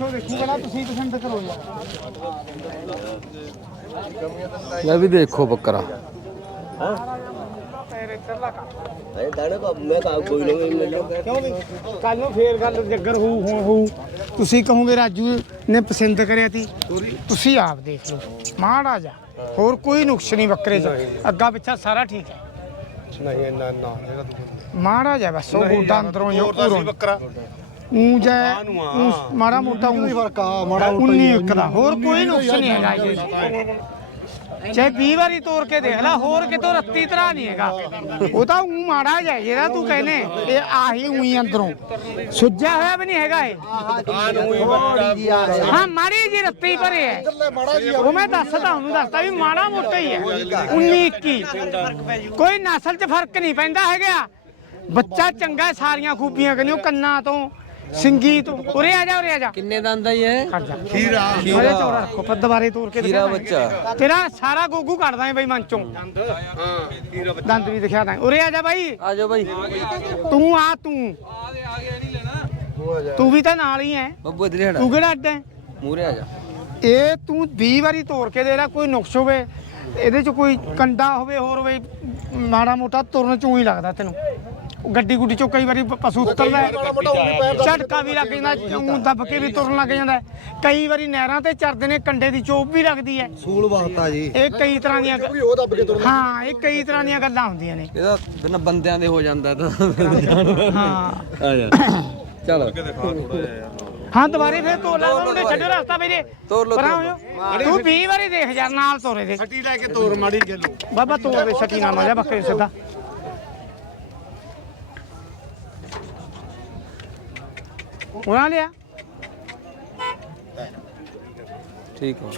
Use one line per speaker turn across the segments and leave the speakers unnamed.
ਦੇਖੂਗਾ ਨਾ ਤੁਸੀਂ ਪਸੰਦ ਕਰੋ ਯਾਰ
ਲੈ ਵੀ ਦੇਖੋ ਬੱਕਰਾ।
ਤੇਰੇ ਚੱਲਾ ਕੰਮ
ਅਰੇ ਦਾਣੇ ਕੋ ਮੈਂ ਕਹਾ ਕੋਈ ਨਾ ਮੈਨੂੰ
ਕਿਉਂ ਵੀ ਕੱਲ ਨੂੰ ਫੇਰ ਗੱਲ ਜੱਗਰ ਹੋਊ ਹੁਣ ਹੋਊ। ਤੁਸੀਂ ਕਹੋਗੇ ਰਾਜੂ ਨੇ ਪਸੰਦ ਕਰਿਆ ਤੀ ਤੁਸੀਂ ਆਪ ਦੇਖ ਲਓ। ਮਾੜਾ ਜਾ ਹੋਰ ਕੋਈ ਨੁਕਸ ਨਹੀਂ ਬੱਕਰੇ 'ਚ। ਅੱਗਾ ਪਿੱਛਾ ਸਾਰਾ ਠੀਕ ਹੈ।
ਨਹੀਂ ਇੰਨਾ ਨਾ ਤੂੰ
ਮਾੜਾ ਜਾ ਬਸ ਉਹ ਗੋਡਾ ਅੰਦਰੋਂ ਜੋ
ਹੋਰ ਤਾਂ ਸੀ
ਪੂਰੋਂ
ਬੱਕਰਾ।
ਊਂ ਜੈ
ਆ।
ਊਂ ਮਾੜਾ ਮੋਟਾ ਊਂ
ਫ਼ਰਕ ਆ ਮਾੜਾ
ਉਨੀ ਇੱਕ ਦਾ ਹੋਰ ਕੋਈ ਨੁਕਸ ਨਹੀਂ ਹੈਗਾ 'ਚ। ਚਾਹੇ 20 ਵਾਰੀ ਤੋੜ ਕੇ ਦੇਖ ਲੈ ਹੋਰ ਕਿਤੋਂ ਰੱਤੀ ਤਰ੍ਹਾਂ ਨਹੀਂ ਹੈਗਾ। ਉਹ ਤਾਂ ਊਂ ਮਾੜਾ ਜਿਹਾ ਜਿਹੜਾ ਤੂੰ ਕਹਿੰਨੇ ਇਹ ਆਹੀ ਉਹੀ ਅੰਦਰੋਂ। ਸੁੱਜਿਆ ਹੋਇਆ ਵੀ ਨਹੀਂ ਹੈਗਾ ਇਹ। ਹਾਂ ਮਾੜੀ ਜੀ ਰੱਤੀ ਭਰੇ ਹੈ ਉਹ ਮੈਂ ਦੱਸਦਾ ਉਹਨੂੰ ਦੱਸਦਾ ਵੀ ਮਾੜਾ ਮੋਟਾ ਹੀ ਹੈ 19 21 ਕੋਈ ਨਸਲ 'ਚ ਫ਼ਰਕ ਨਹੀਂ ਪੈਂਦਾ ਹੈਗਾ। ਬੱਚਾ ਚੰਗਾ ਹੈ, ਸਾਰੀਆਂ ਖੂਬੀਆਂ ਕਹਿੰਦੇ ਕੰਨਾਂ ਤੋਂ। ਸਿੰਗੀ ਤੋਂ। ਉਰੇ ਆ ਜਾ ਉਰੇ ਆ ਜਾ।
ਕਿੰਨੇ ਦੰਦ ਆ ਜੀ ਇਹ?
ਖੜ ਜਾ। ਖੀਰਾ। ਖੀਰਾ ਚੌੜਾ ਰੱਖੋ ਪਰ ਦੁਬਾਰੇ ਤੋੜ ਕੇ
ਖੀਰਾ
ਦਿਖਾ ਦਾਂਗੇ। ਤੇਰਾ ਸਾਰਾ ਗੋਗੂ ਕੱਢਦਾ ਹੈ ਬਈ ਮਨ ਚੋਂ। ਦੰਦ? ਵੀ ਦਿਖਾ ਦਾਂ। ਉਰੇ ਆ ਜਾ ਬਾਈ।
ਆ ਜਾਓ ਬਾਈ।
ਤੂੰ ਆ ਤੂੰ। ਤੂੰ ਵੀ ਤਾਂ ਨਾਲ ਹੀ ਹੈ
ਬੱਬੂ ਇਧਰ ਹੜਾ
ਤੂੰ ਕਿਹੜਾ ਅੱਡ ਹੈ
ਮੂਰੇ ਆ ਜਾ।
ਇਹ ਤੂੰ 20 ਵਾਰੀ ਤੋੜ ਕੇ ਦੇ ਲੈ ਕੋਈ ਨੁਕਸ ਹੋਵੇ। ਇਹਦੇ ਚ ਕੋਈ ਕੰਡਾ ਹੋਵੇ ਹੋਰ ਹੋਵੇ ਮਾੜਾ ਮੋਟਾ ਤੁਰਨ ਚੋਂ ਹੀ ਲੱਗਦਾ ਤੈਨੂੰ। ਗੱਡੀ ਗੁੱਡੀ ਚੋਂ ਕਈ ਵਾਰੀ ਪ- ਪਸ਼ੂ ਉਤਰਦਾ ਹੈ। ਝਟਕਾ ਵੀ ਲੱਗ ਜਾਂਦਾ ਊਂ ਦੱਬ ਕੇ ਵੀ ਤੁਰਨ ਲੱਗ ਜਾਂਦਾ ਹੈ। ਕਈ ਵਾਰੀ ਨਹਿਰਾਂ ਤੇ ਚਰਦੇ ਨੇ ਕੰਡੇ ਦੀ ਚੋਪ ਵੀ ਲੱਗਦੀ ਹੈ।
ਸੂਲ ਵਾਸਤਾ ਜੀ।
ਇਹ ਕਈ ਤਰ੍ਹਾਂ ਦੀਆਂ ਗ-
ਉਹ ਦੱਬ ਕੇ ਤੁਰਨਾ
ਹਾਂ ਇਹ ਕਈ ਤਰ੍ਹਾਂ ਦੀਆਂ ਗੱਲਾਂ ਹੁੰਦੀਆਂ ਨੇ।
ਇਹਦਾ ਬਿਨਾਂ ਬੰਦਿਆਂ ਦੇ ਹੋ ਜਾਂਦਾ ਤਾਂ।
ਹਾਂ।
ਆ ਜਾ। ਚਲ।
ਹਾਂ ਦੁਬਾਰੇ ਫੇਰ ਤੋੜ ਲਾ ਮੁੰਡੇ ਛੱਡੋ ਰਸਤਾ ਵੀਰੇ।
ਤੋੜ ਲਓ,
ਪਰਾਂ ਹੋ ਜਾਓ। ਤੂੰ 20 ਵਾਰੀ ਦੇਖ ਯਾਰ ਨਾਲ ਤੋਰੇ ਦੇ।
ਛੱਟੀ ਲੈ ਕੇ ਤੋਰ ਮਾੜੀ ਚੱਲੋ
ਬਾਬਾ ਤੋੜ ਦੇ ਛੱਟੀ ਨਾਲ ਮਾਜਾ ਬੱਕਰੇ ਨੂੰ ਸਿੱਧਾ। ਉਹਨਾਂ ਲਿਆ।
ਠੀਕ ਆ।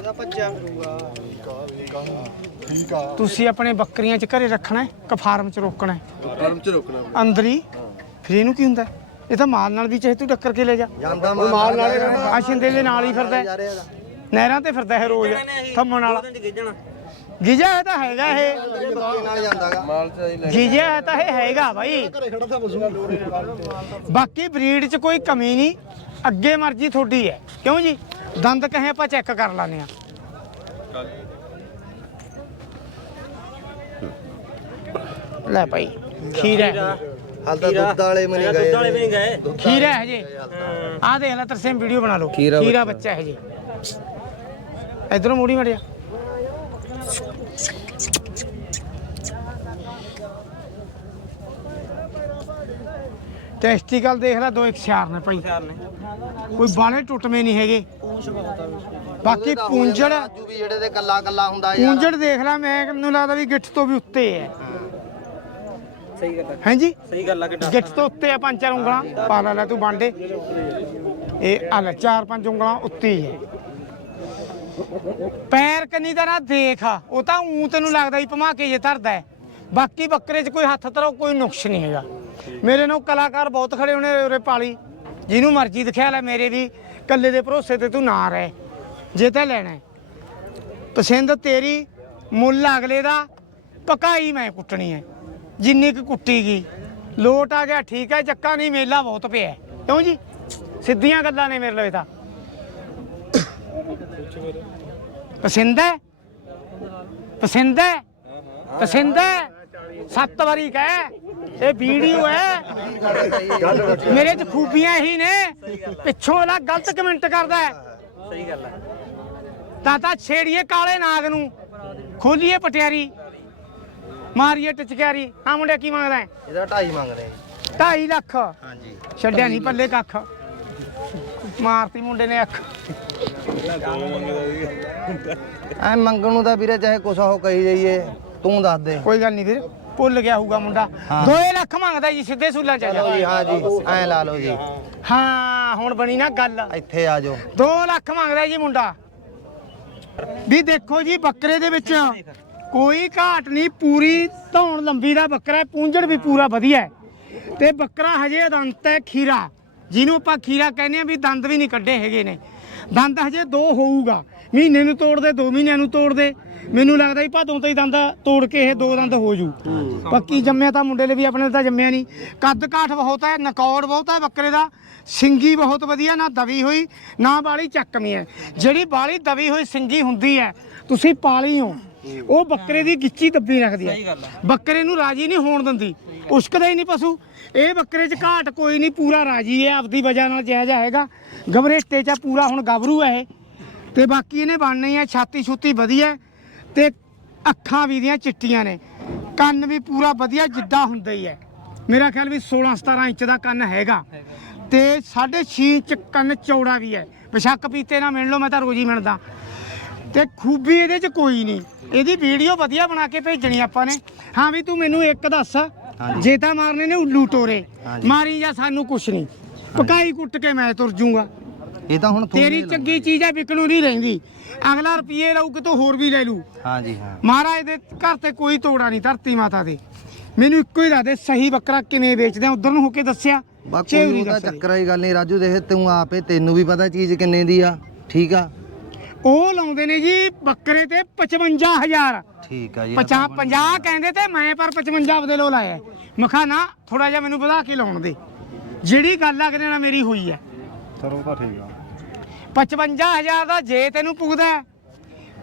ਠੀਕ ਆ।
ਤੁਸੀਂ ਆਪਣੇ ਬੱਕਰੀਆਂ 'ਚ ਘਰੇ ਰੱਖਣਾ ਹੈ ਕਿ ਫਾਰਮ 'ਚ ਰੋਕਣਾ ਹੈ?
ਫਾਰਮ ਚ ਰੋਕਣਾ
ਅੰਦਰ ਹੀ? ਫਿਰ ਇਹਨੂੰ ਕੀ ਹੁੰਦਾ? ਹੈ? ਇਹ ਤਾਂ ਮਾਲ ਨਾਲ ਵੀ ਚਾਹੇ ਤੂੰ ਟੱਕਰ ਕੇ ਲੈ ਜਾ।
ਜਾਂਦਾ ਮਾਲ ਨਾਲੇ
ਆ ਸ਼ਿੰਦੇ ਦੇ ਨਾਲ ਹੀ ਫਿਰਦਾ ਹੈ। ਨਹਿਰਾਂ ਤੇ ਫਿਰਦਾ ਹੈ ਰੋਜ਼। ਥੰਮਣ ਵਾਲਾ। ਗਿਜਾ ਹੈ ਤਾਂ ਹੈਗਾ ਇਹ।
ਨਾਲ ਜਾਂਦਾਗਾ
ਮਾਲ ਚ ਹੀ ਲੈ
ਗਿਜਾ ਹੈ ਤਾਂ ਇਹ ਹੈਗਾ ਭਾਈ
ਘਰੇ ਖੜਾ ਤਾਂ ਬਸੂ
ਬਾਕੀ ਬਰੀਡ 'ਚ ਕੋਈ ਕਮੀ ਨਹੀਂ। ਅੱਗੇ ਮਰਜ਼ੀ ਤੁਹਾਡੀ ਹੈ। ਕਿਉਂ ਜੀ? ਦੰਦ ਕਹੇ ਆਪਾਂ ਚੈੱਕ ਕਰ ਲਾਨੇ ਆ ਲੈ ਭਾਈ ਖੀਰਾ। ਹੈ।
ਹਾਲ ਤਾਂ ਦੁੱਧ ਵਾਲੇ ਮਨੀ ਗਏ
ਖੀਰਾ ਹੈ ਹਜੇ। ਆ ਦੇਖ ਲੈ ਤਰਸੇਮ ਵੀਡੀਓ ਬਣਾ ਲਓ।
ਖੀਰਾ
ਬੱਚਾ। ਹੈ ਜੀ ਇਧਰੋਂ ਮੋੜੀ ਮੜਿਆ। ਟੈਸਟੀਕਲ ਦੇਖ ਲੈ ਦੋ ਇੱਕ ਸਿਆਰ ਨੇ ਭਾਈ। ਕੋਈ ਬਾਲੇ ਟੁੱਟਵੇਂ ਨਹੀਂ ਹੈਗੇ। ਬਾਕੀ ਪੂੰਝੜ
ਰਾਜੂ ਵੀ ਜਿਹੜੇ ਦੇ ਕੱਲਾ ਕੱਲਾ ਹੁੰਦਾ
ਪੂੰਝੜ ਦੇਖ ਲੈ ਮੈਂ ਮੈਨੂੰ ਲੱਗਦਾ ਵੀ ਗਿੱਠ ਤੋਂ ਵੀ ਉੱਤੇ ਹੈ।
ਸਹੀ ਗੱਲ ਹੈ।
ਹਾਂਜੀ
ਸਹੀ ਗੱਲ ਹੈ ਕਿ
ਗਿੱਠ ਤੋਂ ਉੱਤੇ ਆ ਪੰਜ ਚਾਰ ਉਂਗਲਾਂ। ਪਾ ਲੈ ਲੈ ਤੂੰ ਬਾਂਡੇ। ਇਹ ਆ ਲੈ ਚਾਰ ਪੰਜ ਉਂਗਲਾਂ ਉੱਤੇ ਹੀ ਹੈ। ਪੈਰ ਕੰਨੀ ਦਾ ਨਾ ਦੇਖ ਉਹ ਤਾਂ ਉਂ ਤੈਨੂੰ ਲੱਗਦਾ ਹੀ ਭਮਾਕੇ ਜੇ ਧਰਦਾ ਹੈ। ਬਾਕੀ ਬੱਕਰੇ 'ਚ ਕੋਈ ਹੱਥ ਤਰੋ ਕੋਈ ਨੁਕਸ ਨਹੀਂ ਹੈਗਾ। ਮੇਰੇ ਨਾਲ ਕਲਾਕਾਰ ਬਹੁਤ ਖੜੇ ਹੋਣੇ ਉਰੇ ਪਾਲੀ। ਜਿਹਨੂੰ ਮਰਜ਼ੀ ਦਿਖਿਆ ਲੈ ਮੇਰੇ ਵੀ। ਕੱਲੇ ਦੇ ਭਰੋਸੇ ਤੇ ਤੂੰ ਨਾ ਰਹਿ। ਜੇ ਤਾਂ ਲੈਣਾ ਹੈ। ਪਸੰਦ ਤੇਰੀ, ਮੁੱਲ ਅਗਲੇ ਦਾ। ਪਕਾਈ ਮੈਂ ਕੁੱਟਣੀ ਹੈ। ਜਿੰਨੀ ਕੁ ਕੁੱਟੀ ਗਈ ਲੋਟ ਆ ਗਿਆ, ਠੀਕ ਹੈ। ਚੱਕਾ ਨਹੀਂ, ਮੇਲਾ ਬਹੁਤ ਪਿਆ ਹੈ। ਕਿਉਂ ਜੀ? ਸਿੱਧੀਆਂ ਗੱਲਾਂ ਨੇ ਮੇਰੇ ਲਈ ਤਾਂ। ਪਸੰਦ ਹੈ? ਪਸੰਦ ਹੈ? ਪਸੰਦ ਹੈ? ਸੱਤ ਵਾਰੀ ਕਹਿ। ਇਹ ਵੀਡੀਓ ਹੈ। ਮੇਰੇ ਚ ਖੂਬੀਆਂ ਹੀ ਨੇ। ਪਿੱਛੋਂ ਵਾਲਾ ਗਲਤ ਕਮੈਂਟ ਕਰਦਾ ਹੈ।
ਸਹੀ ਗੱਲ ਹੈ
ਤਾਂ ਤਾਂ ਛੇੜੀਏ ਕਾਲੇ ਨਾਗ ਨੂੰ। ਖੋਲੀਏ ਪਟਿਆਰੀ। ਮਾਰੀਏ ਟਚਕਿਆਰੀ। ਹਾਂ ਮੁੰਡਿਆ ਕੀ ਮੰਗਦਾ ਹੈ?
ਇਹਦਾ 2.5 ਮੰਗਦੇ
2.5 ਲੱਖ।
ਹਾਂਜੀ।
ਛੱਡਿਆ ਨਹੀਂ ਪੱਲੇ ਕੱਖ। ਮਾਰਤੀ ਮੁੰਡੇ ਨੇ ਅੱਖ।
ਐ ਮੰਗਣ ਨੂੰ ਤਾਂ ਵੀਰੇ ਚਾਹੇ ਕੁਛ ਹੋ ਕਹੀ ਜਾਈਏ। ਤੂੰ ਦੱਸ ਦੇ।
ਕੋਈ ਗੱਲ ਨਹੀਂ ਵੀਰ ਭੁੱਲ ਗਿਆ ਹੋਊਗਾ ਮੁੰਡਾ। 2 ਲੱਖ ਮੰਗਦਾ ਜੀ ਸਿੱਧੇ ਸੂਲਾਂ ਚ ਆ
ਚਲੋ ਜੀ ਹਾਂ ਜੀ ਐ ਲਾ ਲਓ ਜੀ।
ਹਾਂ ਹੁਣ ਬਣੀ ਨਾ ਗੱਲ।
ਇੱਥੇ ਆ ਜਾਓ।
2 ਲੱਖ ਮੰਗਦਾ ਜੀ ਮੁੰਡਾ। ਵੀ ਦੇਖੋ ਜੀ ਬੱਕਰੇ ਦੇ ਵਿੱਚ ਕੋਈ ਘਾਟ ਨਹੀਂ ਪੂਰੀ ਧੌਣ ਲੰਬੀ ਦਾ ਬੱਕਰਾ ਹੈ ਪੂੰਝੜ ਵੀ ਪੂਰਾ ਵਧੀਆ ਹੈ। ਤੇ ਬੱਕਰਾ ਹਜੇ ਅਦੰਤ ਹੈ ਖੀਰਾ। ਜਿਹਨੂੰ ਆਪਾਂ ਖੀਰਾ ਕਹਿੰਦੇ ਆ ਵੀ ਦੰਦ ਵੀ ਨਹੀਂ ਕੱਢੇ ਹੈਗੇ ਨੇ। ਦੰਦ ਹਜੇ ਦੋ ਹੋਊਗਾ। ਮਹੀਨੇ ਨੂੰ ਤੋੜਦੇ ਦੋ ਮਹੀਨਿਆਂ ਨੂੰ ਤੋੜਦੇ ਮੈਨੂੰ ਲੱਗਦਾ ਹੀ ਭਾਦੋਂ ਤੋਂ ਹੀ ਦੰਦ ਤੋੜ ਕੇ ਇਹ ਦੋ ਦੰਦ ਹੋ ਜੂ। ਪੱਕੀ ਜੰਮਿਆ ਤਾਂ ਮੁੰਡੇ ਲਈ ਵੀ ਆਪਣੇ ਤਾਂ ਜੰਮਿਆ ਨਹੀਂ। ਕੱਦ ਕਾਠ ਬਹੁਤ ਹੈ ਨਕੌੜ ਬਹੁਤ ਹੈ ਬੱਕਰੇ ਦਾ। ਸਿੰਗੀ ਬਹੁਤ ਵਧੀਆ ਨਾ ਦਵੀ ਹੋਈ ਨਾ ਬਾਲੀ ਚੱਕਵੀਂ ਹੈ। ਜਿਹੜੀ ਬਾਲੀ ਦਵੀ ਹੋਈ ਸਿੰਗੀ ਹੁੰਦੀ ਹੈ ਤੁਸੀਂ ਪਾਲੀ ਹੋ। ਉਹ ਬੱਕਰੇ ਦੀ ਗਿੱਚੀ ਦੱਬੀ ਰੱਖਦੀ ਹੈ। ਬੱਕਰੇ ਨੂੰ ਰਾਜੀ ਨਹੀਂ ਹੋਣ ਦਿੰਦੀ। ਉਸਕਦਾ ਹੀ ਨਹੀਂ ਪਸ਼ੂ। ਇਹ ਬੱਕਰੇ 'ਚ ਘਾਟ ਕੋਈ ਨਹੀਂ, ਪੂਰਾ ਰਾਜੀ ਹੈ, ਆਪਦੀ ਵਜ੍ਹਾ ਨਾਲ ਜਾਇਜ਼ ਹੈਗਾ। ਗਬਰੇਟੇ 'ਚ ਪੂਰਾ ਹੁਣ ਗਬਰੂ ਹੈ ਇਹ। ਤੇ ਬਾਕੀ ਇਹਨੇ ਬਣਨੀ ਹੈ ਛਾਤੀ ਛੁੱਤੀ ਵਧੀਆ ਹੈ ਤੇ ਅੱਖਾਂ ਵੀ ਦੀਆਂ ਚਿੱਟੀਆਂ ਨੇ। ਕੰਨ ਵੀ ਪੂਰਾ ਵਧੀਆ ਜਿੱਦਾਂ ਹੁੰਦਾ ਹੀ ਹੈ। ਮੇਰਾ ਖਿਆਲ ਵੀ 16 17 ਇੰਚ ਦਾ ਕੰਨ ਹੈਗਾ। ਤੇ 6.5 ਇੰਚ ਕੰਨ ਚੌੜਾ ਵੀ ਹੈ। ਬਸ਼ੱਕ ਪੀਤੇ ਨਾ ਮਿਲ ਲਓ, ਮੈਂ ਤਾਂ ਰੋਜ਼ ਹੀ ਮਿਲਦਾ। ਤੇ ਖੂਬੀ ਇਹਦੇ 'ਚ ਕੋਈ ਨਹੀਂ। ਇਹਦੀ ਵੀਡੀਓ ਵਧੀਆ ਬਣਾ ਕੇ ਭੇਜਣੀ ਆਪਾਂ ਨੇ। ਹਾਂ ਵੀ ਤੂੰ ਮੈਨੂੰ ਇੱਕ ਦੱਸ। ਜੇ ਤਾਂ ਮਾਰਨੇ ਨੇ ਉੱਲੂ ਟੋਰੇ। ਮਾਰੀ ਜਾਂ ਸਾਨੂੰ ਕੁਛ ਨਹੀਂ। ਪਕਾਈ ਕੁੱਟ ਕੇ ਮੈਂ ਤੁਰ ਜੂੰਗਾ।
ਇਹ ਤਾਂ ਹੁਣ
ਤੇਰੀ ਚੰਗੀ ਚੀਜ਼ ਹੈ ਵਿਕਣੂ ਨਹੀਂ ਰਹਿੰਦੀ। ਅਗਲਾ ਰੁਪਏ ਲਊ ਕਿ ਤੂੰ ਹੋਰ ਵੀ ਲੈ ਲੂ
ਹਾਂ ਜੀ ਹਾਂ।
ਮਹਾਰਾਜ ਦੇ ਘਰ ਤੇ ਕੋਈ ਤੋੜਾ ਨਹੀਂ ਧਰਤੀ ਮਾਤਾ ਦੇ। ਮੈਨੂੰ ਇੱਕੋ ਹੀ ਦੱਸ ਦੇ ਸਹੀ ਬੱਕਰਾ ਕਿਵੇਂ ਵੇਚਦੇ ਆ ਉਧਰ ਨੂੰ ਹੋ ਕੇ ਦੱਸਿਆ।
ਬਾ
ਚੇਵਰੀ
ਕੋਈ ਉਹਦਾ। ਚੱਕਰ ਵਾਲੀ ਗੱਲ ਨਹੀਂ ਰਾਜੂ ਦੇਖ ਤੂੰ ਆਪੇ ਤੈਨੂੰ ਵੀ ਪਤਾ ਚੀਜ਼ ਕਿੰਨੇ ਦੀ ਆ। ਠੀਕ ਆ?
ਉਹ ਲਾਉਂਦੇ ਨੇ ਜੀ ਬੱਕਰੇ ਤੇ 55000
ਠੀਕ ਆ ਜੀ।
50 50 ਕਹਿੰਦੇ ਤੇ ਮੈਂ ਪਰ 55 ਆਪਦੇ ਲੋ ਲਾਇਆ। ਮਖਾ ਨਾ ਥੋੜਾ ਜਿਹਾ ਮੈਨੂੰ ਵਧਾ ਕੇ ਲਾਉਣ ਦੇ। ਜਿਹੜੀ ਗੱਲ ਅਗਲੇ ਨਾਲ ਮੇਰੀ ਹੋਈ ਹੈ
ਚਲੋ ਤਾਂ ਠੀਕ ਆ।
55000 ਦਾ ਜੇ ਤੈਨੂੰ ਪੁੱਗਦਾ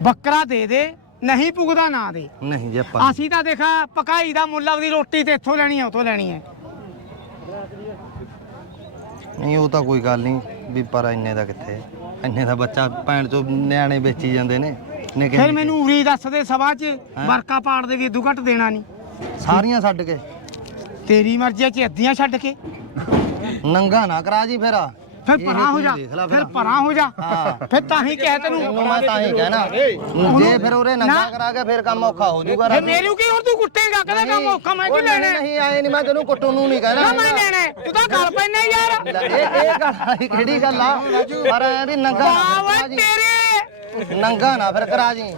ਬੱਕਰਾ ਦੇ ਦੇ ਨਹੀਂ ਪੁੱਗਦਾ ਨਾ ਦੇ।
ਨਹੀਂ ਜੀ ਆਪਾਂ
ਅਸੀਂ ਤਾਂ ਦੇਖਾ ਪਕਾਈ ਦਾ ਮੁੱਲ ਆਪਦੀ ਰੋਟੀ ਤੇ ਇੱਥੋਂ ਲੈਣੀ ਹੈ ਉੱਥੋਂ ਲੈਣੀ ਹੈ
ਨਹੀਂ ਉਹ ਤਾਂ ਕੋਈ ਗੱਲ ਨਹੀਂ ਵੀ ਪਰ ਇੰਨੇ ਦਾ ਕਿੱਥੇ? ਇੰਨੇ ਦਾ ਬੱਚਾ ਭੈਣ ਚੋਂ ਨਿਆਣੇ ਵੇਚੀ ਜਾਂਦੇ ਨੇ।
ਫਿਰ ਮੈਨੂੰ ਉਰੀ ਦੱਸ ਦੇ ਸਭਾ 'ਚ ਵਰਕਾ ਪਾੜ ਦੇ ਵੀ ਇਦੂ ਘੱਟ ਦੇਣਾ ਨਹੀਂ
ਸਾਰੀਆਂ ਛੱਡ ਕੇ।
ਤੇਰੀ ਮਰਜ਼ੀ 'ਚ ਅੱਧੀਆਂ ਛੱਡ ਕੇ।
ਨੰਗਾ ਨਾ ਕਰਾ ਜੀ ਫਿਰ
ਫਿਰ
ਇਹ
ਪਰਾਂ ਹੋ
ਤੂੰ
ਜਾ
ਦੇਖ ਲੈ
ਫਿਰ
ਫਿਰ।
ਪਰਾਂ ਹੋ ਜਾ।
ਹਾਂ।
ਫਿਰ ਤਾਂ ਹੀ ਕਹਿ ਤੈਨੂੰ।
ਤੈਨੂੰ ਮੈਂ ਤਾਂ ਹੀ ਕਹਿਣਾ। ਜੇ ਫਿਰ ਉਹਰੇ ਨੰਗਾ
ਨਾ।
ਕਰਾ ਕੇ ਫਿਰ ਕੰਮ ਔਖਾ ਹੋ ਜਾਊਗਾ
ਫਿਰ
ਰਾਜੂ।
ਮੈਨੂੰ ਕੀ ਹੋਰ ਤੂੰ ਕੁੱਟੇਗਾ? ਕਦੇ ਕੰਮ ਔਖਾ ਮੈਂ
ਉਹ
ਕੀ
ਨਹੀਂ,
ਲੈਣਾ? ਹੈ?
ਨਹੀਂ ਆਏ ਨਹੀਂ ਮੈਂ ਤੈਨੂੰ ਕੁੱਟੂ ਨੂੰ ਨਹੀਂ ਕਹਿਣਾ।
ਨਾ ਮੈਂ ਲੈਣਾ ਹੈ। ਤੂੰ ਤਾਂ ਗੱਲ ਪੈਣਾ ਯਾਰ।
ਲੈ, ਇਹ ਇਹ ਗੱਲ ਆਈ ਕਿਹੜੀ ਗੱਲ ਆ? ਪਰ ਐ ਵੀ ਨੰਗਾ ਨਾ ਕਰਾ ਜੀ।
ਤੇਰੇ।
ਨੰਗਾ ਨਾ ਫਿਰ ਕਰਾ ਜੀ।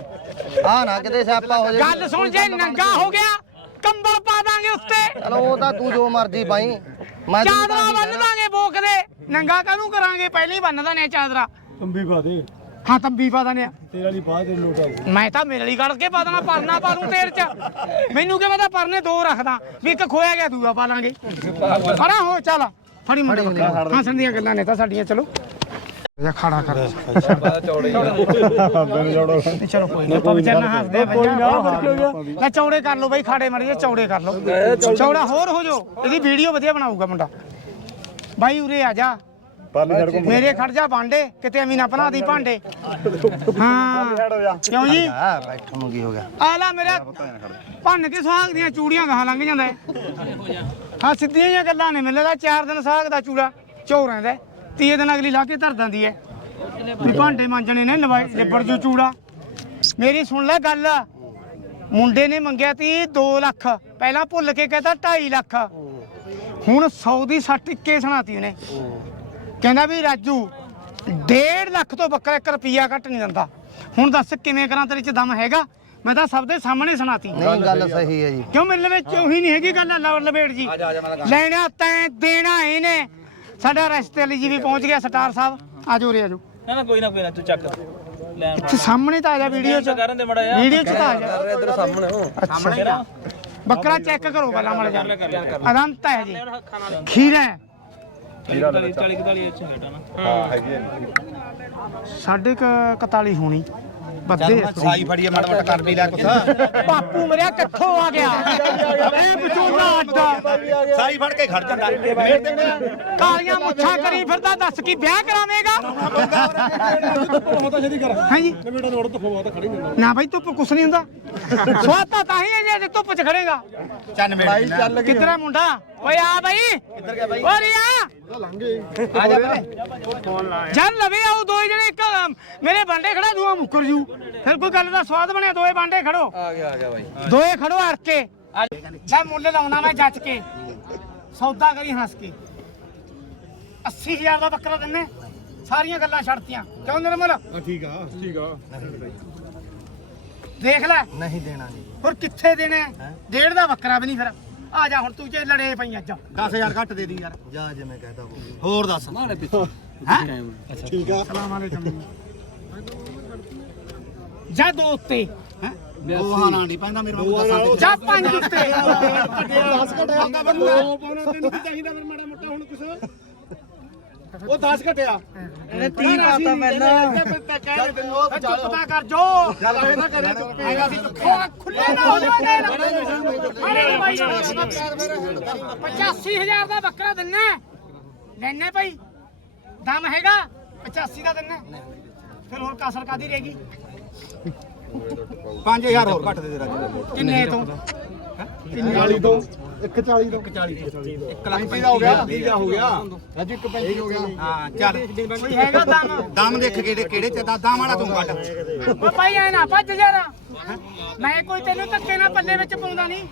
ਆ ਨਾ ਕਿਤੇ ਸਿਆਪਾ ਹੋ ਜਾਏ
ਗੱਲ ਸੁਣ ਜੇ ਨੰਗਾ ਹੋ ਗਿਆ ਕੰਬਲ ਪਾ ਦਾਂਗੇ ਉੱਤੇ।
ਚਲੋ ਉਹ ਤਾਂ ਤੂੰ ਜੋ ਮਰਜ਼ੀ ਪਾਈ ਮੈਂ ਤੈਨੂੰ
ਚਾਦਰਾ
ਤਾਂ
ਬੰਨ ਦਾਂਗੇ ਬੋਕ ਦੇ। ਨੰਗਾ ਕਾਹਨੂੰ ਕਰਾਂਗੇ? ਪਹਿਲਾਂ ਹੀ ਬੰਨ ਦਾਨੇ ਚਾਦਰਾ।
ਤੰਬੀ ਪਾ ਦੇ।
ਹਾਂ ਤੰਬੀ ਪਾ ਦਾਨੇ
ਤੇਰਾ ਲਈ ਬਾਅਦ ਦੇ ਲੋਟ ਆਊ
ਮੈਂ ਤਾਂ ਮੇਰੇ ਲਈ ਕੱਢ ਕੇ ਪਾ ਦੇਣਾ ਪਰਨਾ ਪਾ ਦੂੰ ਤੇਰ ਚ। ਮੈਨੂੰ ਕੀ ਪਤਾ ਪਰਨੇ ਦੋ ਰੱਖਦਾ? ਵੀ ਇੱਕ ਖੋਇਆ ਗਿਆ ਦੂਆ ਪਾ ਲਾਂਗੇ। ਪਰਾਂ ਹੋ ਚੱਲ। ਫੜੀ ਮੁੰਡੇ ਹਾਂ ਸੰਦੀਆਂ ਗੱਲਾਂ ਨੇ ਤਾਂ ਸਾਡੀਆਂ ਚਲੋ। ਜਾ ਖੜਾ ਕਰ।
ਬਨ ਜੋੜੋ
ਤੇ ਚਲੋ ਕੋਈ ਨਾ। ਆਪਾਂ ਵਿਚਾਰਨਾ ਹੱਸਦੇ ਬੱਚਾ ਲੈ ਚੌੜੇ ਕਰ ਲਓ ਬਈ ਖਾੜੇ ਮੜ ਜੇ ਚੌੜੇ ਕਰ ਲਓ। ਚੌੜਾ ਹੋਰ ਹੋ ਜਾਓ। ਇਹਦੀ ਵੀਡੀਓ ਵਧੀਆ ਬਣਾਊਗਾ ਮੁੰਡਾ। ਬਾਈ ਉਰੇ ਆ ਜਾ। ਮੇਰੇ ਖੜ ਜਾ ਬਾਂਡੇ ਕਿਤੇ ਐਵੇਂ ਨਾ ਬਣਾ ਦੀ ਭਾਂਡੇ। ਹਾਂ। ਕਿਉਂ ਜੀ?
ਆ ਬੈਠਣ ਨੂੰ ਕੀ ਹੋ ਗਿਆ?
ਆ ਲੈ ਮੇਰਾ ਭੰਨ ਕੇ ਸੁਹਾਗ ਦੀਆਂ ਚੂੜੀਆਂ ਗਾਹ ਲੰਘ ਜਾਂਦਾ ਹੈ। ਸਿੱਧੀਆਂ ਜਿਹੀਆਂ ਗੱਲਾਂ ਨੇ ਮੈਨੂੰ ਲੱਗਦਾ ਚਾਰ ਦਿਨ ਸੁਹਾਗ ਦਾ ਚੂੜਾ ਰਹਿੰਦਾ ਹੈ। ਤੀਏ ਦਿਨ ਅਗਲੀ ਲਾ ਕੇ ਧਰ ਦਿੰਦੀ ਹੈ। ਵੀ ਭਾਂਡੇ ਮਾਂਜਣੇ ਨੇ ਲਵਾਈ ਲਿਬੜ ਜੂ ਚੂੜਾ। ਮੇਰੀ ਸੁਣ ਲੈ ਗੱਲ। ਮੁੰਡੇ ਨੇ ਮੰਗਿਆ ਤੀ 2 ਲੱਖ। ਪਹਿਲਾਂ ਭੁੱਲ ਕੇ ਕਹਿੰਦਾ 2.5 ਲੱਖ। ਹੁਣ 100 ਦੀ ਸੱਟ ਇੱਕੇ ਸੁਣਾਤੀ ਉਹਨੇ। ਕਹਿੰਦਾ ਵੀ ਰਾਜੂ 1.5 ਲੱਖ ਤੋਂ ਬੱਕਰਾ 1 ਰੁਪਿਆ ਘੱਟ ਨਹੀਂ ਦਿੰਦਾ। ਹੁਣ ਦੱਸ ਕਿਵੇਂ ਕਰਾਂ ਤੇਰੇ ਚ ਦਮ ਹੈਗਾ? ਮੈਂ ਤਾਂ ਸਭ ਦੇ ਸਾਹਮਣੇ ਸੁਣਾਤੀ।
ਨਹੀਂ ਗੱਲ ਸਹੀ ਹੈ ਜੀ।
ਕਿਉਂ ਮੇਰੇ ਵਿੱਚ ਉਹੀ ਨਹੀਂ ਹੈਗੀ ਗੱਲ ਲਵੇੜ ਜੀ? ਲੈਣਾ ਤੈਂ ਦੇਣਾ ਇਹਨੇ। ਸਾਡਾ ਰਸਤੇ ਵਾਲੀ ਜੀ ਵੀ ਪਹੁੰਚ ਗਿਆ ਸਟਾਰ ਸਾਹਿਬ। ਆਜੋ ਰੇ ਆਜੋ।
ਨਾ ਨਾ ਕੋਈ ਨਾ ਕੋਈ ਨਾ ਤੂੰ ਚੱਕ। ਲੈਣ
ਇੱਥੇ ਸਾਹਮਣੇ ਤਾਂ ਆ ਜਾ ਵੀਡੀਓ ਚ।
ਕਰਨ ਦੇ ਮੜਾ ਯਾਰ
ਵੀਡੀਓ ਚ ਤਾਂ ਆ ਜਾ।
ਇਧਰ ਸਾਹਮਣੇ ਹੋ।
ਅੱਛਾ। ਬੱਕਰਾ ਚੈੱਕ ਕਰੋ ਪਹਿਲਾਂ ਮੜ ਜਾ ਅਨੰਤ ਹੈ ਜੀ। ਖੀਰਾ ਹੈ।
40 41 ਚ ਹਟਾ ਨਾ
ਹਾਂ ਹੈਗੀ ਹੈ।
ਸਾਢੇ ਕੁ 41 ਹੋਣੀ। ਬੱਦੇ
ਸਾਈ ਫੜੀਏ ਮਟ ਕਰ ਵੀ ਲੈ ਕੁਛ
ਬਾਪੂ ਮਰਿਆ ਕਿੱਥੋਂ ਆ ਗਿਆ। ਇਹ ਵਿਚੋਲਾ ਅੱਡਾ
ਸਾਈ ਫੜ ਕੇ ਖੜ ਜਾਂਦਾ। ਮੇਰ ਤੇ
ਕਾਲੀਆਂ ਮੁੱਛਾਂ ਕਰੀ ਫਿਰਦਾ ਦੱਸ ਕੀ ਵਿਆਹ ਕਰਾਵੇਂਗਾ? ਹਾਂਜੀ।
ਬੇਟਾ ਰੋਡ ਤੋਂ ਫੋਵਾ ਤਾਂ ਖੜੀ ਨਹੀਂ
ਨਾ ਭਾਈ ਧੁੱਪ ਕੁਛ ਨਹੀਂ ਹੁੰਦਾ। ਸਵਾਤਾ ਤਾਂ ਹੀ ਹੈ ਜੇ ਧੁੱਪ 'ਚ ਖੜੇਗਾ।
ਚੰਨ ਮੇਰ ਚੱਲ
ਕਿੱਧਰ ਹੈ ਮੁੰਡਾ? ਓਏ ਆ ਬਾਈ। ਕਿੱਧਰ ਗਿਆ ਬਾਈ ਓਏ ਆ
ਆ ਜਾ ਵੀਰੇ
ਜਦ ਲਵੇ ਆਉ ਦੋਏ ਜਣੇ ਇੱਕ ਮੇਰੇ ਬਾਂਡੇ ਖੜਾ ਦੂਆ ਮੁੱਕਰ ਜੂ। ਫਿਰ ਕੋਈ ਗੱਲ ਦਾ ਸਵਾਦ ਬਣਿਆ ਦੋਏ ਬਾਂਡੇ ਖੜੋ।
ਆ ਗਿਆ ਆ ਗਿਆ ਬਾਈ
ਦੋਏ ਖੜੋ ਅੜ ਕੇ ਲੈ ਮੁੱਲ ਲਾਉਣਾ ਮੈਂ ਜੱਜ ਕੇ। ਸੌਦਾ ਕਰੀ ਹੱਸ ਕੇ। 80000 ਦਾ ਬੱਕਰਾ ਦਿੰਨੇ। ਸਾਰੀਆਂ ਗੱਲਾਂ ਛੱਡਤੀਆਂ। ਕਿਉਂ ਨਿਰਮਲ?
ਠੀਕ ਆ ਠੀਕ ਆ।
ਦੇਖ ਲੈ।
ਨਹੀਂ ਦੇਣਾ ਜੀ।
ਹੋਰ ਕਿੱਥੇ ਦੇਣਾ? ਹੈ? ਡੇਢ ਦਾ ਬੱਕਰਾ ਵੀ ਨਹੀਂ ਫਿਰ। ਆ ਜਾ ਹੁਣ ਤੂੰ ਜੇ ਲੜੇ ਪਈ ਅੱਜ
10000 ਘੱਟ ਦੇ ਦੀ ਯਾਰ
ਜਾ ਜਿਵੇਂ ਕਹਦਾ ਉਹ
ਹੋਰ ਦੱਸ
ਮਾਰੇ ਪਿੱਛੇ
ਠੀਕ ਆ
ਜਾ ਦੋ ਉੱਤੇ
ਉਹ ਹਾਂ ਨਾ ਨਹੀਂ ਪੈਂਦਾ ਮੇਰੇ ਕੋਲ
ਜਾ ਪੰਜ ਉੱਤੇ
10 ਘਟਿਆ ਉਹ ਪਾਉਣਾ ਤੈਨੂੰ ਕੀ ਚਾਹੀਦਾ ਫਿਰ ਮਾੜਾ ਮੋਟਾ ਹੁਣ ਕੁਛ ਉਹ 10 ਘਟਿਆ।
ਇਹਨੇ 30 ਪਾਤਾ ਪਹਿਲਾਂ। ਚੁੱਪ ਤਾਂ ਕਰ ਜੋ।
ਚੱਲ ਇਹ ਨਾ ਕਰਿਆ ਚੁੱਪ।
ਆਏਗਾ ਸੀ ਚੁੱਪ।
ਉਹ ਖੁੱਲੇ ਨਾ ਹੋ ਜਾਵੇ। ਅਰੇ ਭਾਈ 85000 ਦਾ ਬੱਕਰਾ ਦਿੰਨਾ। ਲੈਣੇ ਭਾਈ। ਦਮ ਹੈਗਾ। 85 ਦਾ ਦਿੰਨਾ। ਫਿਰ ਹੋਰ ਕਸਰ ਕਾਦੀ ਰਹੇਗੀ
5000 ਹੋਰ ਘੱਟ ਦੇ ਦੇ ਰਾਜੂ।
ਕਿੰਨੇ ਤੋਂ?
40 ਤੋਂ 140 ਤੋਂ। 140 ਤੋਂ
1 ਲੱਖ
35 ਦਾ ਹੋ ਗਿਆ 20 ਦਾ ਹੋ ਗਿਆ। ਰਾਜੂ 1 35 ਹੋ ਗਿਆ।
ਹਾਂ ਚੱਲ।
ਕੋਈ ਹੈਗਾ ਦਮ?
ਦਮ ਦੇਖ ਕਿਹੜੇ ਕਿਹੜੇ ਚ ਦਾ- ਦਮ ਵਾਲਾ ਤੂੰ ਕੱਢ।
ਉਹ ਭਾਈ ਐ ਨਾ ਭੱਜ ਜਰਾ ਮੈਂ ਕੋਈ ਤੈਨੂੰ ਧੱਕੇ ਨਾਲ ਪੱਲੇ ਵਿੱਚ ਪਾਉਂਦਾ ਨਹੀਂ।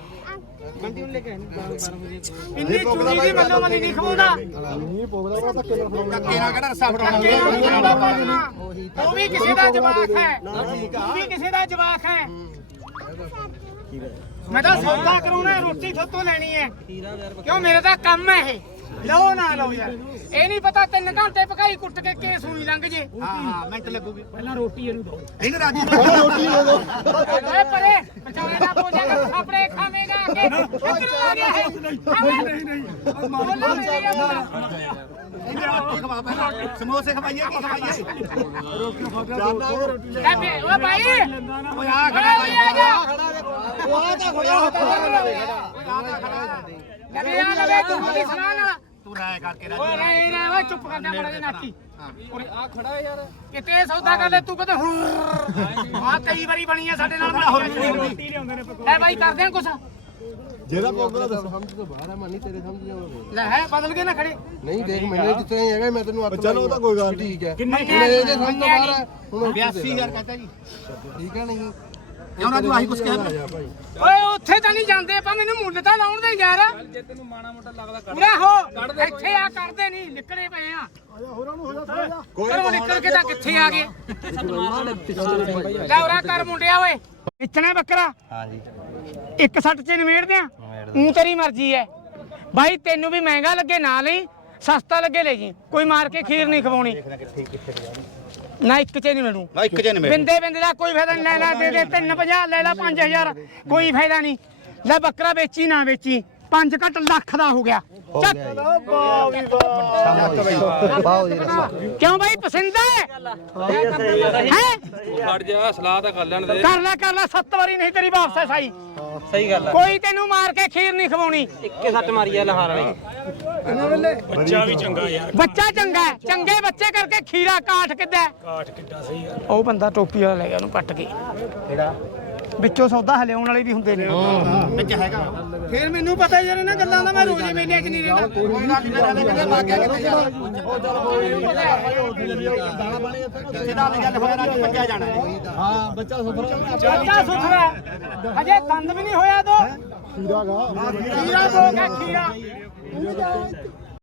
ਇੰਨੀ ਚੂੜੀ ਦੀ ਮੱਲੋ ਮੱਲੀ ਨਹੀਂ ਖਵਾਉਂਦਾ।
ਨਹੀਂ ਪੋਗਦਾ ਉਹ ਧੱਕੇ ਨਾਲ ਫੜਾਉਣਾ?
ਧੱਕੇ ਨਾਲ ਕਿਹੜਾ ਰਸਾ
ਭੱਜਣਾ। ਉਹ ਵੀ ਕਿਸੇ ਦਾ ਜਵਾਕ ਹੈ। ਉਹ ਵੀ ਕਿਸੇ ਦਾ ਜਵਾਕ ਹੈ। ਮੈਂ ਤਾਂ ਸੌਦਾ ਕਰਾਉਣਾ ਰੋਟੀ ਥੋਤੋਂ ਲੈਣੀ ਹੈ। ਕਿਉਂ? ਮੇਰੇ ਦਾ ਕੰਮ ਹੈ ਇਹ। ਲਓ ਨਾ ਲਓ ਯਾਰ। ਇਹ ਨਹੀਂ ਪਤਾ ਤਿੰਨ ਘੰਟੇ ਪਕਾਈ ਕੁੱਟ ਕੇ ਕੇ ਸੂਈ ਲੰਘ ਜੇ।
ਹਾਂ ਹਾਂ ਮਿੰਟ ਲੱਗੂਗੀ।
ਪਹਿਲਾਂ ਰੋਟੀ ਇਹਨੂੰ ਦੋ।
ਇਹਨੂੰ ਰਾਜੂ।
ਰੋਟੀ ਦੇ ਦੋ।
ਓਏ ਪਰੇ ਬਚਾਵੇ ਦਾ ਪੋਜਾ ਕਰ ਸਾਪੜੇ ਖਾਵੇਂਗਾ ਕਿ ਕਿੱਧਰ ਆ ਗਿਆ ਹੈ ਨਹੀਂ ਨਹੀਂ ਬੋਲਾ ਮੇਰੀ ਆਪਣਾ
ਇਹਨੂੰ ਰੋਟੀ ਖਵਾ ਪਹਿਲਾਂ। ਸਮੋਸੇ ਖਵਾਈਏ ਕੀ ਖਵਾਈਏ?
ਲੈ ਬੇ ਓ ਭਾਈ।
ਓਏ ਆ
ਓਏ
ਖੜਾ
ਓਏ ਆ ਜਾ।
ਉਹ ਆ ਤਾਂ ਖੜਾ। ਹੋ
ਲੈ ਬੇ ਆ ਲੈ ਬੇ ਤੂੰ ਦੀ ਸਲਾਹ ਨਾਲ
ਤੂੰ ਰਾਇ ਕਰਕੇ ਰਾਜੂ
ਓਏ ਰਹਿ ਰਹਿ ਓਏ ਚੁੱਪ ਕਰ ਜਾ ਮੜਾ ਜੇ ਨਾਤੀ ਓਏ ਆ ਖੜਾ ਯਾਰ। ਕਿਤੇ ਸੌਦਾ ਕਰ ਲੈ ਤੂੰ ਕਦੇ ਆ ਕਈ ਵਾਰੀ ਬਣੀ ਆ ਸਾਡੇ ਨਾਲ ਰੋਟੀ ਲਿਆਉਂਦੇ ਨੇ ਲੈ ਭਾਈ ਕਰਦੇ ਆ ਕੁਛ?
ਜਿਹਦਾ ਪੋਗਦਾ ਦੱਸ।
ਲੈ ਹੈ ਬਦਲ ਕੇ ਨਾ ਖੜੇ।
ਨਹੀਂ ਦੇਖ ਮੈਨੂੰ ਜਿੱਥੇ ਹੀ ਹੈਗਾ ਮੈਂ ਤੈਨੂੰ ਅੱਤ
ਚਲੋ ਉਹ ਤਾਂ ਕੋਈ ਗੱਲ ਨਹੀਂ।
ਠੀਕ ਹੈ।
ਕਿੰਨੇ
ਜੇ ਸਮਝ ਤੋਂ ਬਾਹਰ ਹੈ ਹੁਣ
82000 ਕਹਤਾ ਜੀ।
ਠੀਕ ਹੈ ਨਹੀਂ
ਕਿਉਂ ਰਾਜੂ ਆਹੀ ਕੁਛ ਕਹਿ
ਓਏ ਉੱਥੇ ਤਾਂ ਨਹੀਂ ਜਾਂਦੇ ਆਪਾਂ ਮੈਨੂੰ ਮੁੱਲ ਤਾਂ ਲਾਉਣ ਦੇ ਯਾਰ।
ਜੇ ਤੈਨੂੰ ਮਾਣਾ ਮੋਟਾ ਲੱਗਦਾ
ਪੂਰਾ ਹੋ ਇੱਥੇ ਆ ਕਰਦੇ ਨਹੀਂ ਨਿਕਲੇ ਪਏ ਆ। ਘਰੋਂ ਨਿਕਲ ਕੇ ਤਾਂ ਕਿੱਥੇ ਆ ਗਏ? ਲੈ ਉਰਾ ਕਰ ਮੁੰਡਿਆ ਓਏ। ਵੇਚਣਾ ਬੱਕਰਾ।
ਹਾਂਜੀ।
ਇੱਕ ਸੱਟ ਚ ਨਿਮੇੜਦੇ ਆ। ਤੇਰੀ ਮਰਜ਼ੀ ਐ। ਬਾਈ ਤੈਨੂੰ ਵੀ ਮਹਿੰਗਾ ਲੱਗੇ ਨਾ ਲਈ ਸਸਤਾ ਲੱਗੇ ਲੈ ਜੀ। ਕੋਈ ਮਾਰ ਕੇ ਖੀਰ ਨਹੀਂ ਖਵਾਉਣੀ। ਨਾ ਇੱਕ ਚ ਨਹੀਂ ਮੈਨੂੰ
ਨਾ ਇੱਕ ਜਨ
ਬਿੰਦੇ ਬਿੰਦੇ ਦਾ ਕੋਈ ਫਾਇਦਾ ਨਹੀਂ ਲੈ ਲੈ ਦੇ ਦੇ 350 ਲੈ ਲੈ 5000 ਕੋਈ ਫਾਇਦਾ ਨਹੀਂ ਲੈ ਬੱਕਰਾ ਵੇਚੀ ਨਾ ਵੇਚੀ ਪੰਜ ਘੱਟ ਲੱਖ ਦਾ ਹੋ ਗਿਆ। ਚੱਕ। ਕਿਉਂ ਬਾਈ ਪਸੰਦ ਹੈ। ਹੈ?
ਖੜ ਜਾ ਸਲਾਹ ਤਾਂ ਕਰ ਲੈਣ ਦੇ।
ਕਰ ਲੈ ਕਰ ਲੈ ਸੱਤ ਵਾਰੀ ਨਹੀਂ ਤੇਰੀ ਵਾਪਸ ਹੈ ਸਾਈ।
ਸਹੀ ਗੱਲ
ਕੋਈ ਤੈਨੂੰ ਮਾਰ ਕੇ ਖੀਰ ਨਹੀਂ ਖਵਾਉਣੀ।
ਇੱਕੇ ਸੱਟ ਮਾਰੀ ਆ ਲਹਾਰ ਵਾਲੀ।
ਬੱਚਾ ਚੰਗਾ ਹੈ। ਚੰਗੇ ਬੱਚੇ ਕਰਕੇ ਖੀਰਾ ਕਾਠ ਕਿੱਦਾਂ ਹੈ? ਕਾਠ ਕਿੱਡਾ ਸਹੀ ਹੈ ਉਹ ਬੰਦਾ ਟੋਪੀ ਵਾਲਾ ਲੈ ਗਿਆ ਉਹਨੂੰ ਪੱਟ ਕੇ। ਕਿਹੜਾ? ਵਿੱਚੋਂ ਸੌਦਾ ਹਲਿਆਉਣ ਵਾਲੇ ਵੀ ਹੁੰਦੇ ਨੇ।
ਵਿੱਚ ਹੈਗਾ।
ਫਿਰ ਮੈਨੂੰ ਪਤਾ ਯਾਰ ਇਹਨਾਂ ਗੱਲਾਂ ਦਾ ਮੈਂ ਰੋਜ਼ ਮੇਲੇ 'ਚ ਨਹੀਂ ਰਹਿਣਾ
ਕੋਈ ਗੱਲ ਨਹੀਂ ਮੈਂ ਕਹਿੰਦਾ ਲੱਗ ਗਿਆ ਕਿੱਥੇ ਜਾ ਕਿੱਥੇ ਦਾ ਗੱਲ ਹੋਇਆ ਰਾਜੂ ਪੱਕਿਆ ਜਾਣਾ
ਹੈ। ਬੱਚਾ ਸੁਪਰ
ਬੱਚਾ ਸੁਥਰਾ। ਹੈ। ਹਜੇ ਦੰਦ ਵੀ ਨਹੀਂ ਹੋਇਆ ਦੋ।
ਖੀਰਾਗਾ
ਖੀਰਾ ਬੋਗਾ ਖੀਰਾ।